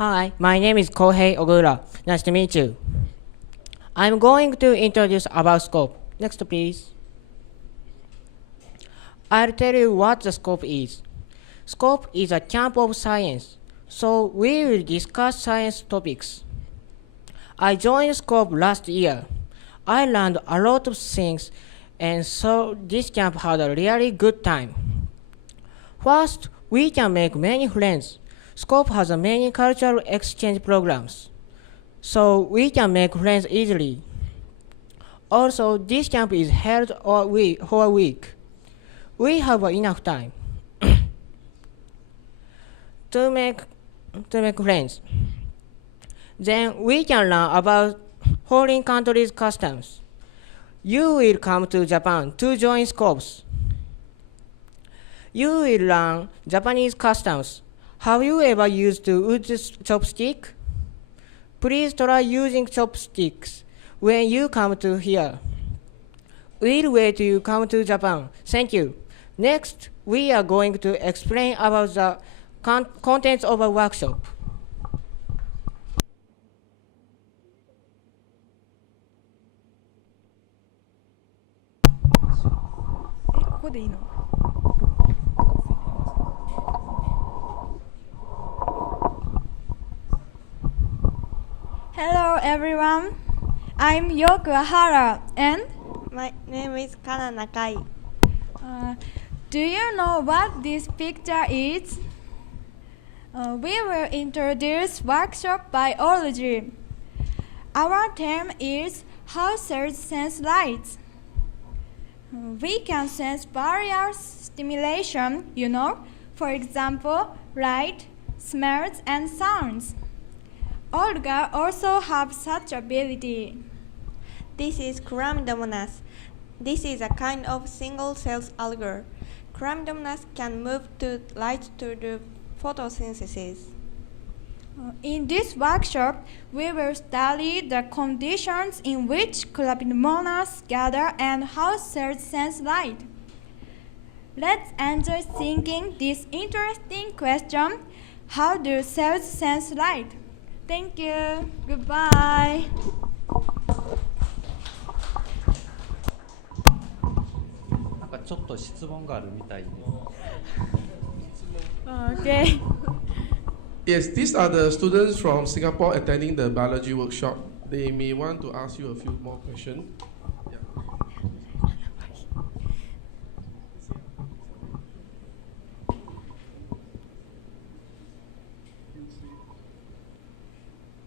Hi, my name is Kohei Ogura. Nice to meet you. I'm going to introduce about SCoPE. Next, please. I'll tell you what the SCoPE is. SCoPE is a camp of science, so we will discuss science topics. I joined SCoPE last year. I learned a lot of things, and so this camp had a really good time. First, we can make many friends. SCoPE has many cultural exchange programs, so we can make friends easily. Also, this camp is held for a week. We have enough time to make friends. Then we can learn about foreign countries' customs. You will come to Japan to join SCoPEs. You will learn Japanese customs. Have you ever used wood chopstick? Please try using chopsticks when you come to here. We'll wait till you come to Japan. Thank you. Next, we are going to explain about the contents of a workshop. ここでいいの? Hello everyone, I'm Yoku Ahara and My name is Kana Nakai. do you know what this picture is? We will introduce workshop biology. Our theme is how cells sense light. We can sense various stimulation, for example, light, smells, and sounds. Algae also have such ability. This is Chlamydomonas. This is a kind of single-celled algae. Chlamydomonas can move to light to do photosynthesis. In this workshop, we will study the conditions in which Chlamydomonas gather and how cells sense light. Let's enjoy thinking this interesting question: how do cells sense light? Thank you. Goodbye. Okay. Yes, these are the students from Singapore attending the biology workshop. They may want to ask you a few more questions.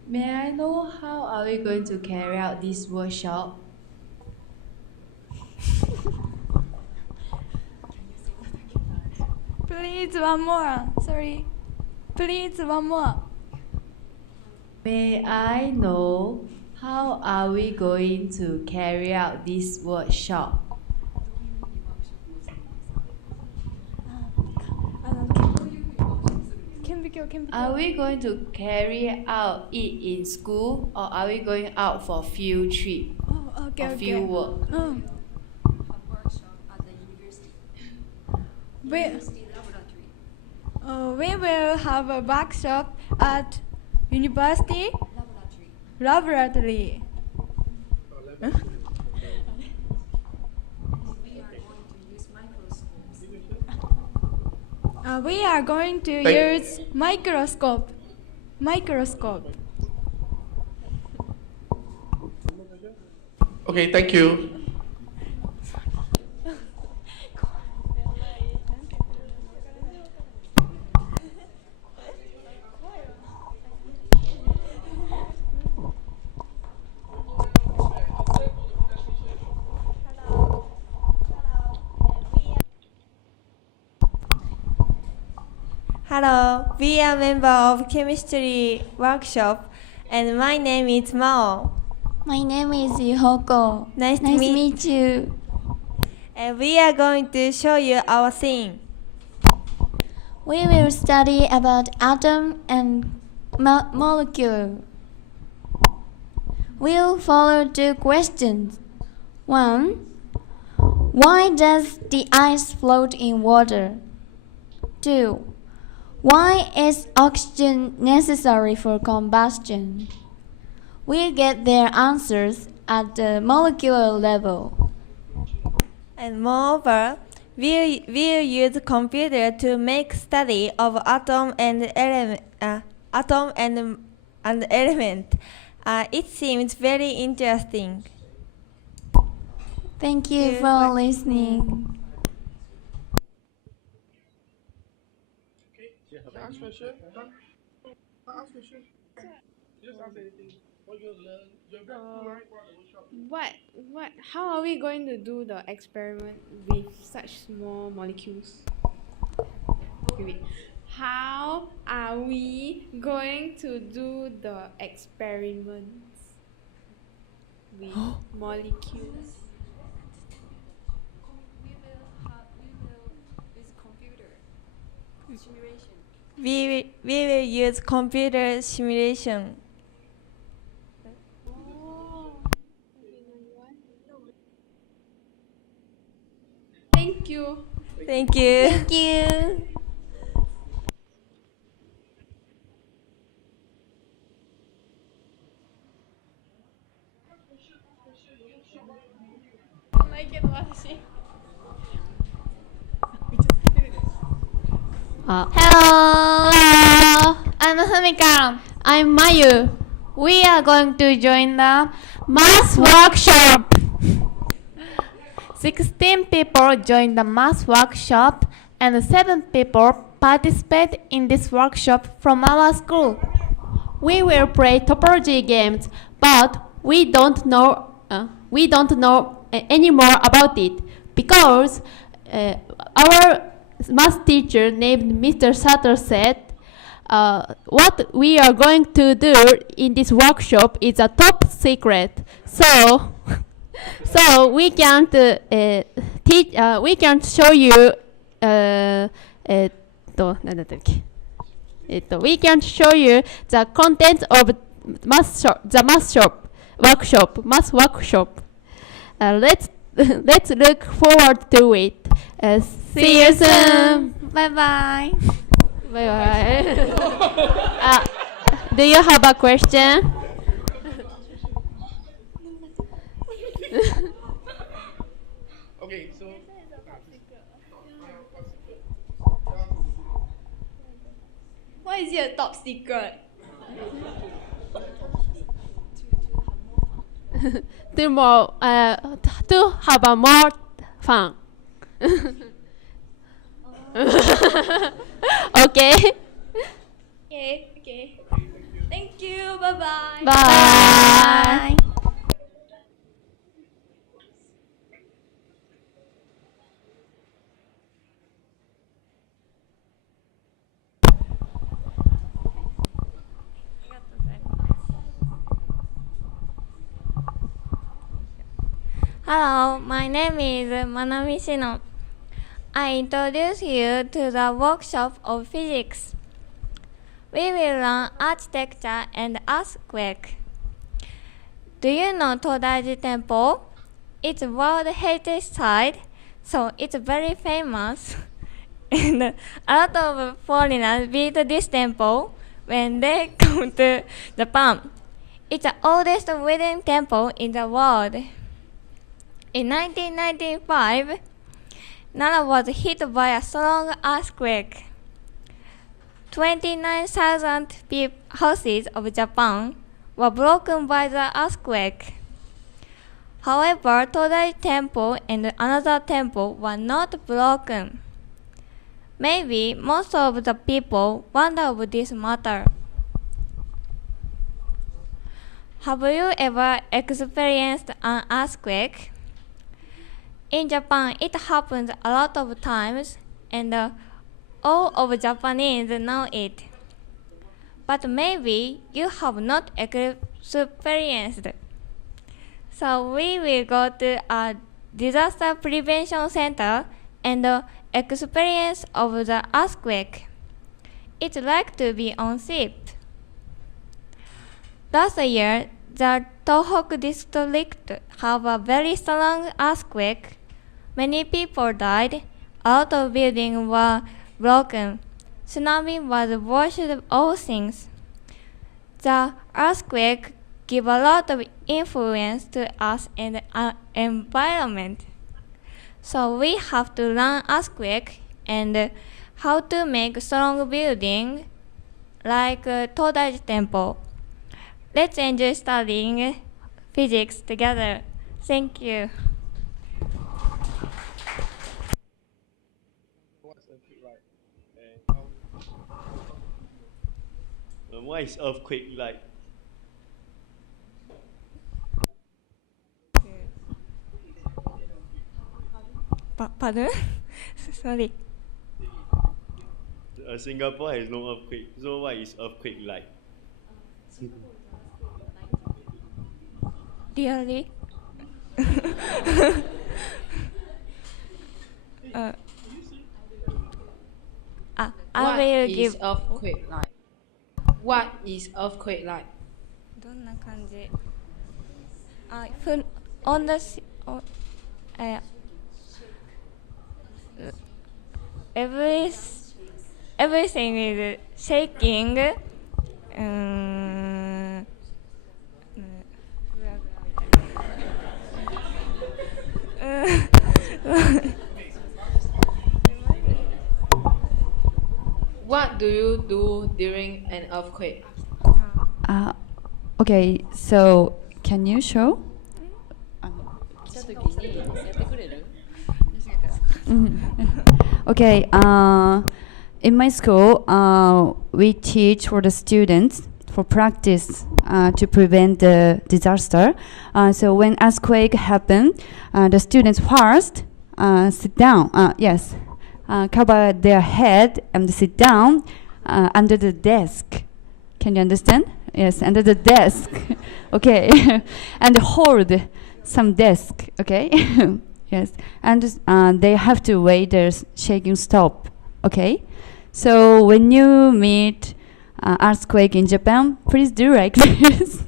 May I know how are we going to carry out this workshop? Please, one more. Sorry. Please, one more. May I know how are we going to carry out this workshop? Are we going to carry out it in school or are we going out for field trip or field work? We will have a workshop at university laboratory. We are going to use microscope. Okay, thank you. Hello, we are member of chemistry workshop, and my name is Mao. My name is Yuhoko. Nice to Nice to meet meet you. And we are going to show you our theme. We will study about atom and molecule. We'll follow two questions. 1. Why does the ice float in water? 2. Why is oxygen necessary for combustion? We get their answers at the molecular level. And moreover, we use computer to make study of atom and element. It seems very interesting. Thank you for listening. Ask question. Ask question. Just ask anything. What you learn? You're back to right? What the workshop? How are we going to do the experiment with such small molecules? Wait. How are we going to do the experiments with molecules? We will use computer simulation. Thank you. Thank you. Thank you. Hello. I'm Hamika. I'm Mayu. We are going to join the math workshop. 16 people join the math workshop and 7 people participate in this workshop from our school. We will play topology games, but we don't know any more about it because our math teacher named Mr. Sato said what we are going to do in this workshop is a top secret. So we can't we can't show you we can't show you the contents of math workshop. Let's look forward to it. See you soon. Bye bye. Bye bye. Do you have a question? Okay, so. Why is it a top secret? To have a more fun. Okay. Okay. Thank you. Bye-bye. Bye. Hello, my name is Manami Shino. I introduce you to the workshop of physics. We will learn architecture and earthquake. Do you know Todaiji Temple? It's a World Heritage Site, so it's very famous. And a lot of foreigners visit this temple when they come to Japan. It's the oldest wooden temple in the world. In 1995, Nara was hit by a strong earthquake. 29,000 houses of Japan were broken by the earthquake. However, Todai Temple and another temple were not broken. Maybe most of the people wonder of this matter. Have you ever experienced an earthquake? In Japan, it happens a lot of times, and all of Japanese know it. But maybe you have not experienced. So we will go to a disaster prevention center and experience of the earthquake. It's like to be on ship. Last year, the Tohoku district had a very strong earthquake. Many people died. A lot of buildings were broken. Tsunami was the worst of all things. The earthquake gave a lot of influence to us and our environment. So we have to learn earthquake and how to make strong building like Todaiji Temple. Let's enjoy studying physics together. Thank you. What is earthquake like? Pardon? Sorry. Singapore has no earthquake, so what is earthquake like? Really? I What will is give. earthquake like? What is earthquake like? どんな感じon the every everything is shaking. What do you do during an earthquake? Okay, so can you show? Okay, in my school, we teach for the students for practice to prevent the disaster. So when earthquake happen, the students first sit down. Yes, cover their head and sit down under the desk. Can you understand? Yes, under the desk. Okay, and hold some desk. Okay. Yes, and they have to wait their shaking stop. Okay, so when you meet earthquake in Japan, please do like this.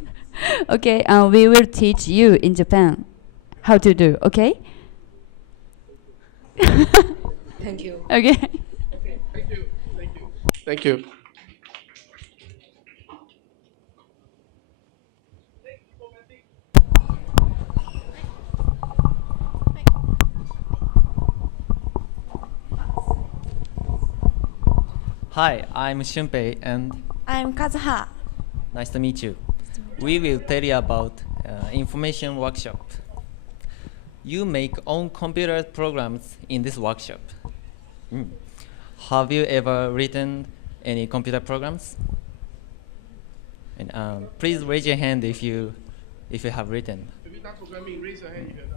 Okay, we will teach you in Japan how to do. Okay. Thank you. Okay. Thank you. Thank you. Thank you. Hi, I'm Shunpei and I'm Kazuha. nice to meet you. We will tell you about information workshop. You make own computer programs in this workshop. Have you ever written any computer programs? And please raise your hand if you have written. If you done programming, raise your hand if you're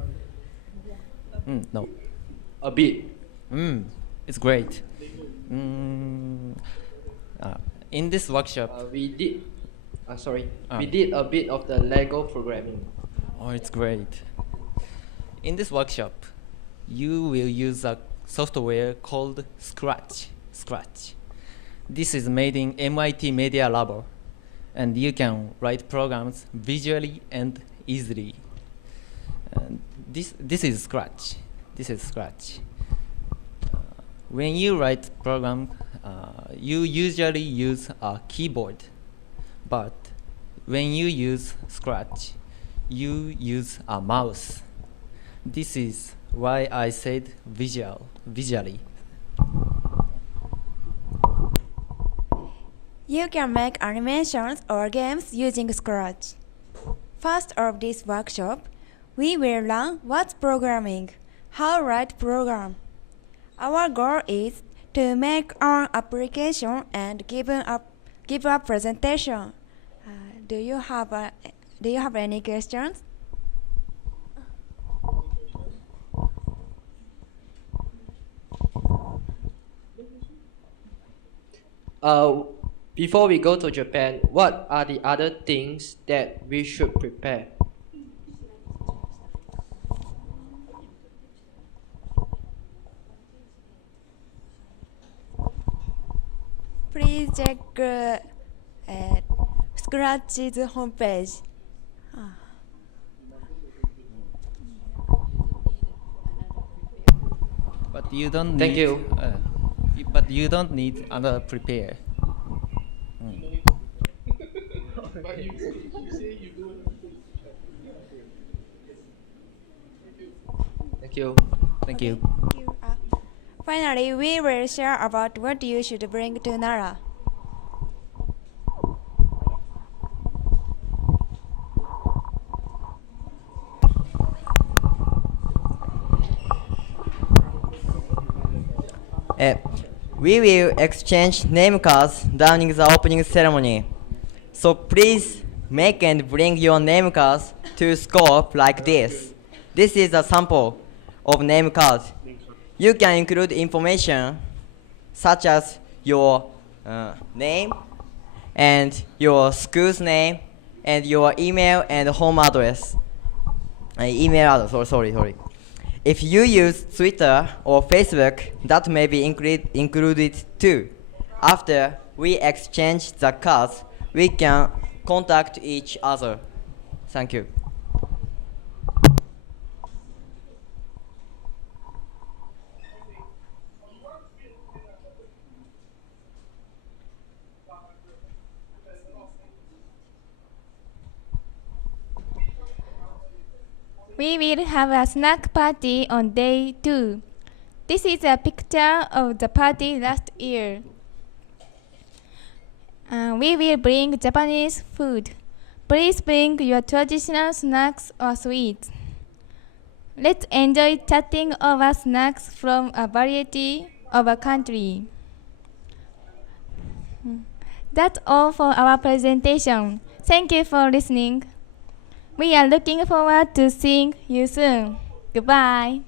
done. No. A bit. It's great. In this workshop, We did a bit of the Lego programming. oh, it's great. In this workshop, you will use a software called Scratch. This is made in MIT Media Lab, and you can write programs visually and easily. And this is Scratch. When you write program, you usually use a keyboard, but when you use Scratch, you use a mouse. This is why I said visually. You can make animations or games using Scratch. First of this workshop, we will learn what's programming, how to write program. Our goal is to make our application and give a presentation. Do you have any questions? Before we go to Japan, what are the other things that we should prepare? Please check Scratch's homepage. But you don't Thank need, you. but you don't need another prepare. But you say you do. Thank you. Thank you. Finally, we will share about what you should bring to Nara. We will exchange name cards during the opening ceremony. So please make and bring your name cards to SCoPE like this. This is a sample of name cards. You can include information such as your name and your school's name and your email and home address. Sorry. If you use Twitter or Facebook, that may be included too. After we exchange the cards, we can contact each other. Thank you. We will have a snack party on day 2. This is a picture of the party last year. We will bring Japanese food. Please bring your traditional snacks or sweets. Let's enjoy chatting over snacks from a variety of a country. That's all for our presentation. Thank you for listening. We are looking forward to seeing you soon. Goodbye.